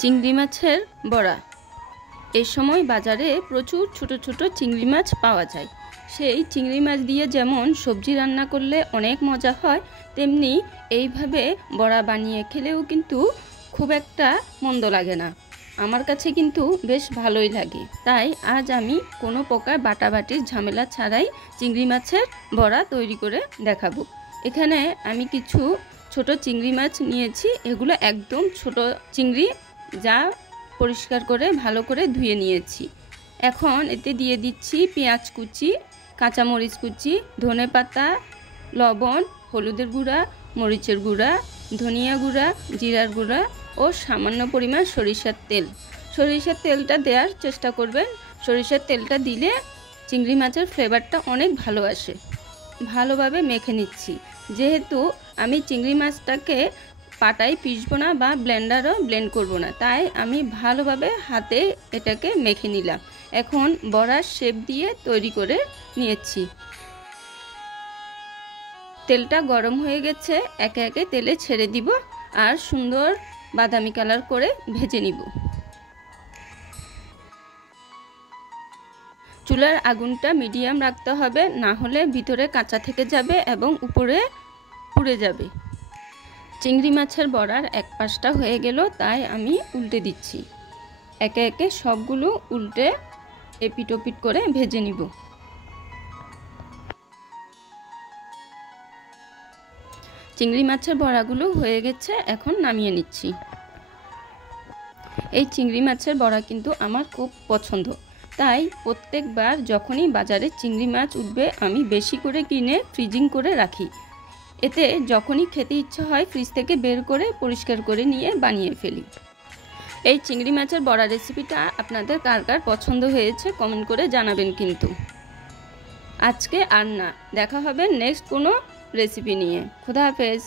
চিংড়ি মাছের বড়া। এই সময় বাজারে প্রচুর ছোট ছোট চিংড়ি মাছ পাওয়া যায়। সেই চিংড়ি মাছ দিয়ে যেমন সবজি রান্না করলে অনেক মজা হয়, তেমনি এইভাবে বড়া বানিয়ে খেলেও কিন্তু খুব একটা মন্দ লাগে না। আমার কাছে কিন্তু বেশ ভালোই লাগে। তাই আজ আমি কোনো প্রকার বাটাবাটির ঝামেলা ছাড়াই চিংড়ি মাছের বড়া তৈরি করে দেখাবো। এখানে আমি কিছু ছোট চিংড়ি মাছ নিয়েছি। এগুলো একদম ছোট চিংড়ি, যা পরিষ্কার করে ভালো করে ধুয়ে নিয়েছি। এখন এতে দিয়ে দিচ্ছি পেঁয়াজ কুচি, কাঁচামরিচ কুচি, ধনেপাতা, লবণ, হলুদের গুঁড়া, মরিচের গুঁড়া, ধনিয়া গুঁড়া, জিরার গুঁড়া ও সামান্য পরিমাণ সরিষার তেল। সরিষার তেলটা দেওয়ার চেষ্টা করবেন। সরিষার তেলটা দিলে চিংড়ি মাছের ফ্লেভারটা অনেক ভালো আসে। ভালোভাবে মেখে নিচ্ছি। যেহেতু আমি চিংড়ি মাছটাকে পাটায় পিষবো না বা ব্লেন্ডারও ব্লেন্ড করব না, তাই আমি ভালোভাবে হাতে এটাকে মেখে নিলাম। এখন বড়ার শেপ দিয়ে তৈরি করে নিয়েছি। তেলটা গরম হয়ে গেছে, একে একে তেলে ছেড়ে দিব আর সুন্দর বাদামি কালার করে ভেজে নিব। চুলার আগুনটা মিডিয়াম রাখতে হবে, না হলে ভিতরে কাঁচা থেকে যাবে এবং উপরে পুড়ে যাবে। চিংড়ি মাছের বড়ার এক পাশটা হয়ে গেল, তাই আমি উল্টে দিচ্ছি। একে একে সবগুলো উল্টে এপিট ওপিট করে ভেজে নিব। চিংড়ি মাছের বড়াগুলো হয়ে গেছে, এখন নামিয়ে নিচ্ছি। এই চিংড়ি মাছের বড়া কিন্তু আমার খুব পছন্দ, তাই প্রত্যেকবার যখনই বাজারে চিংড়ি মাছ উঠবে আমি বেশি করে কিনে ফ্রিজিং করে রাখি। এতে যখনই খেতে ইচ্ছা হয় ফ্রিজ থেকে বের করে পরিষ্কার করে নিয়ে বানিয়ে ফেলি। এই চিংড়ি মাছের বড়া রেসিপিটা আপনাদের কার কার পছন্দ হয়েছে কমেন্ট করে জানাবেন কিন্তু। আজকে আর না, দেখা হবে নেক্সট কোনো রেসিপি নিয়ে। খোদা হাফেজ।